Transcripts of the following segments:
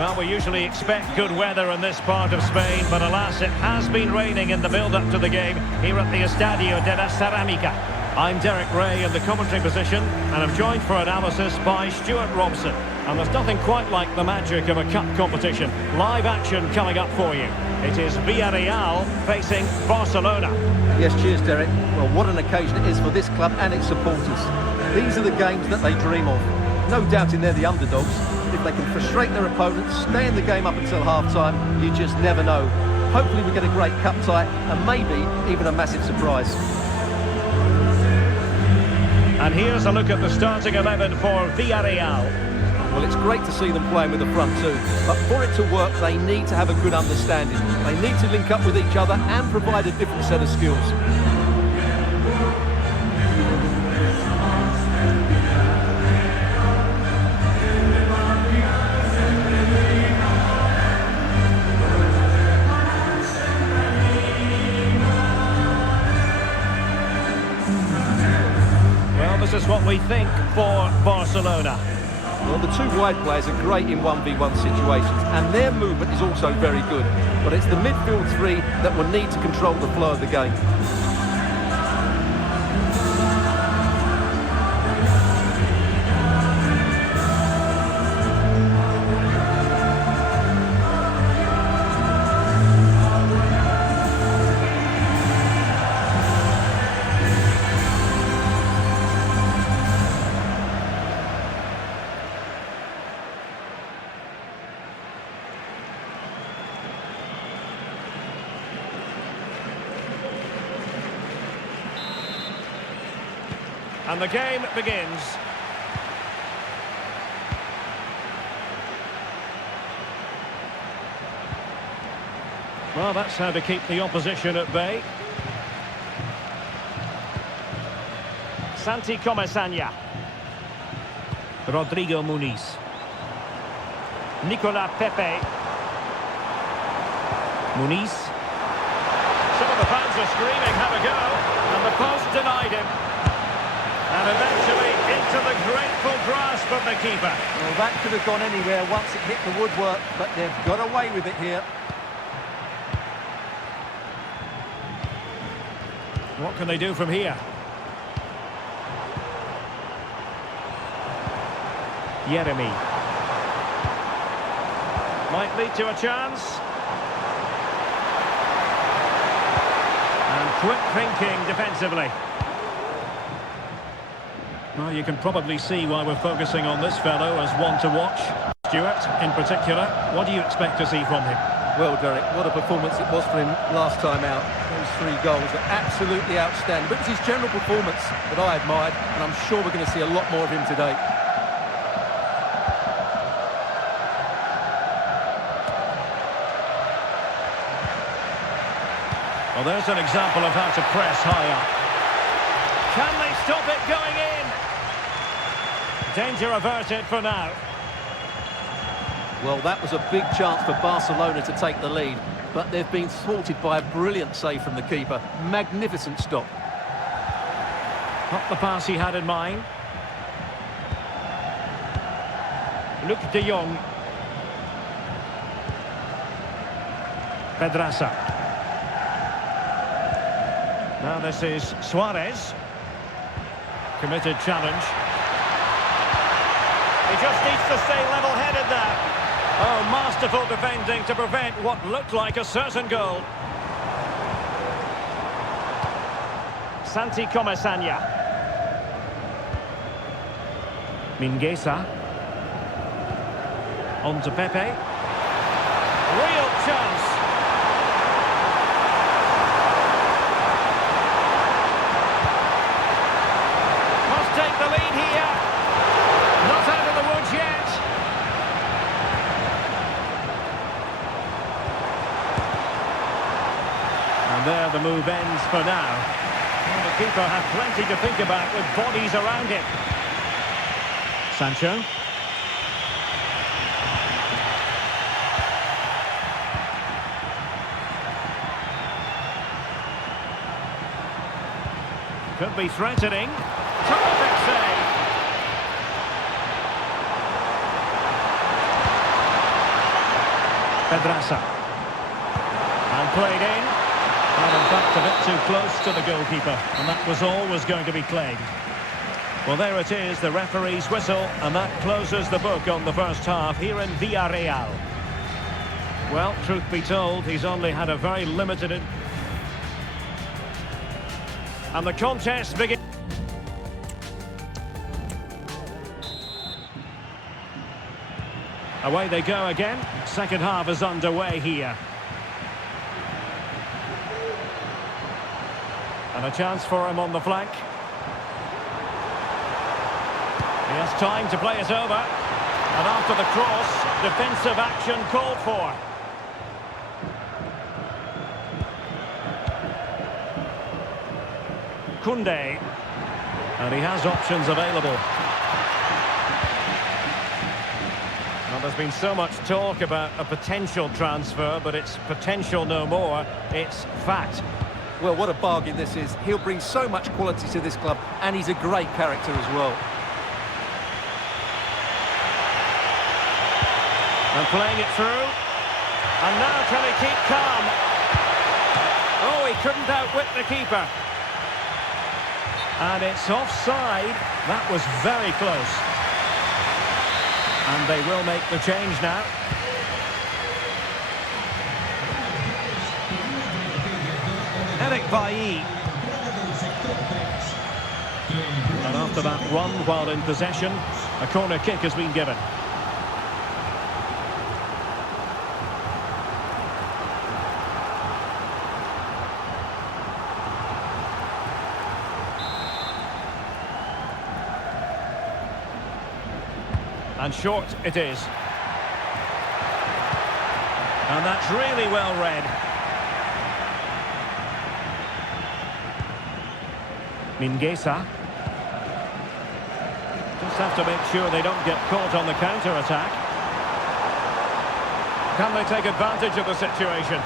Well, we usually expect good weather in this part of Spain, but alas, it has been raining in the build-up to the game here at the Estadio de la Cerámica. I'm Derek Ray in the commentary position, and I'm joined for analysis by Stuart Robson. And there's nothing quite like the magic of a cup competition. Live action coming up for you. It is Villareal facing Barcelona. Yes, cheers, Derek. Well, what an occasion it is for this club and its supporters. These are the games that they dream of. No doubting they're the underdogs. If they can frustrate their opponents, stay in the game up until half-time, you just never know. Hopefully we get a great cup tie and maybe even a massive surprise. And here's a look at the starting 11 for Villareal. Well, it's great to see them playing with the front two, but for it to work, they need to have a good understanding. They need to link up with each other and provide a different set of skills. Well, this is what we think for Barcelona. Well, the two wide players are great in 1v1 situations, and their movement is also very good. But it's the midfield three that will need to control the flow of the game. And the game begins. Well, that's how to keep the opposition at bay. Santi Comesaña. Rodrigo Muniz. Nicolas Pepe. Muniz. Some of the fans are screaming, have a go. And the post denied him. And eventually into the grateful grasp of the keeper. Well, that could have gone anywhere once it hit the woodwork, but they've got away with it here. What can they do from here? Yeremy. Might lead to a chance. And quick thinking defensively. Well, you can probably see why we're focusing on this fellow as one to watch. Stuart, in particular, what do you expect to see from him? Well, Derek, what a performance it was for him last time out. Those 3 goals were absolutely outstanding. But it was his general performance that I admired, and I'm sure we're going to see a lot more of him today. Well, there's an example of how to press high up. Can they stop it going in? Danger averted for now. Well, that was a big chance for Barcelona to take the lead, but they've been thwarted by a brilliant save from the keeper. Magnificent stop. Not the pass he had in mind. Luc de Jong. Pedraza. Now this is Suarez. Committed challenge. He just needs to stay level-headed there. Oh, masterful defending to prevent what looked like a certain goal. Santi Comesaña. Mingueza. On to Pepe. Real chance. Must take the lead here. Not out of the woods yet. And there the move ends for now. Well, the keeper had plenty to think about with bodies around him. Sancho. Could be threatening. Terrific save. Pedraza. And played in. Well, in fact, a bit too close to the goalkeeper. And that was always going to be claimed. Well, there it is, the referee's whistle. And that closes the book on the first half here in Villareal. Well, truth be told, he's only had a very limited... And the contest begins. Away they go again. Second half is underway here. And a chance for him on the flank. He has time to play it over. And after the cross, defensive action called for. Koundé. And he has options available. Well, there's been so much talk about a potential transfer, but it's potential no more. It's fact. Well, what a bargain this is. He'll bring so much quality to this club, and he's a great character as well. And playing it through. And now can he keep calm? Oh, he couldn't outwit the keeper. And it's offside. That was very close. And they will make the change now. Eric Bailly. And after that run while in possession, a corner kick has been given. And short it is. And that's really well read. Mingueza. Just have to make sure they don't get caught on the counter-attack. Can they take advantage of the situation?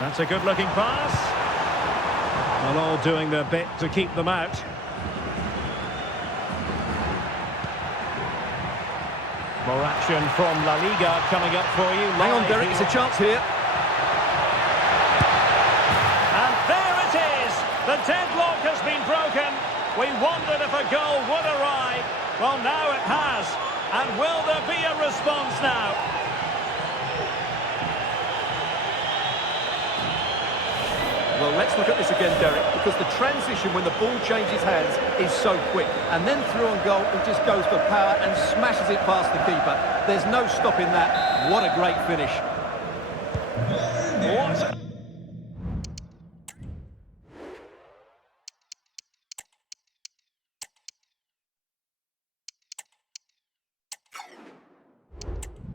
That's a good-looking pass. Well, all doing their bit to keep them out. More action from La Liga coming up for you. Hang on, Derek, it's a chance here. And there it is! The deadlock has been broken. We wondered if a goal would arrive. Well, now it has. And will there be a response now? Well, let's look at this again, Derek, because the transition when the ball changes hands is so quick. And then through on goal, he just goes for power and smashes it past the keeper. There's no stopping that. What a great finish. What?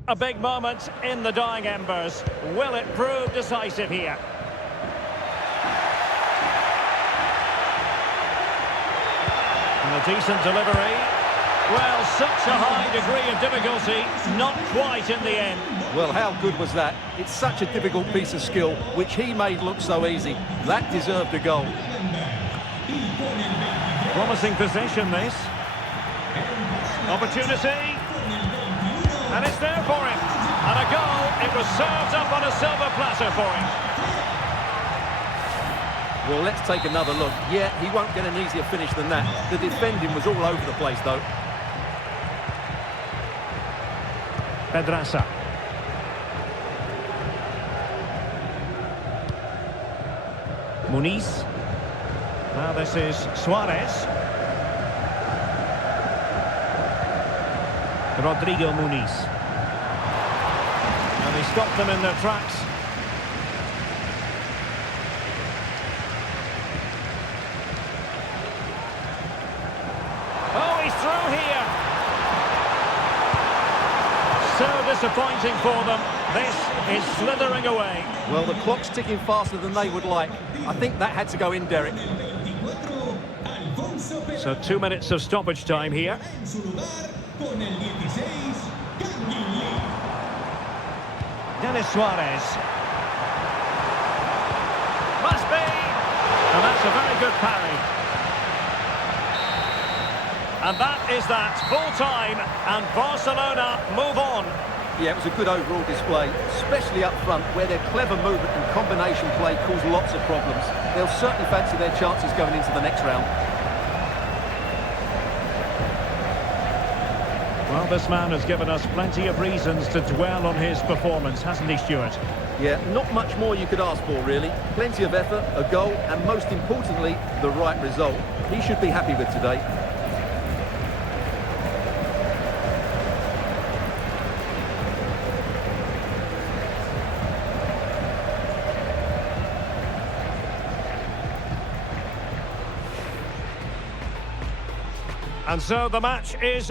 A big moment in the dying embers. Will it prove decisive here? And a decent delivery. Well, such a high degree of difficulty, not quite in the end. Well, how good was that? It's such a difficult piece of skill, which he made look so easy. That deserved a goal. Promising possession, this. Opportunity. And it's there for him. And a goal. It was served up on a silver platter for him. Well, let's take another look. Yeah, he won't get an easier finish than that. The defending was all over the place, though. Pedraza. Muniz. Now this is Suarez. Rodrigo Muniz. And he stopped them in their tracks. Oh, he's through here. So disappointing for them. This is slithering away. Well, the clock's ticking faster than they would like. I think that had to go in, Derek. So 2 minutes of stoppage time here. Denis Suarez. And that's a very good parry. And that is that, full time, and Barcelona move on. Yeah, it was a good overall display, especially up front, where their clever movement and combination play caused lots of problems. They'll certainly fancy their chances going into the next round. Well, this man has given us plenty of reasons to dwell on his performance, hasn't he, Stuart? Yeah, not much more you could ask for, really. Plenty of effort, a goal, and most importantly, the right result. He should be happy with today. And so the match is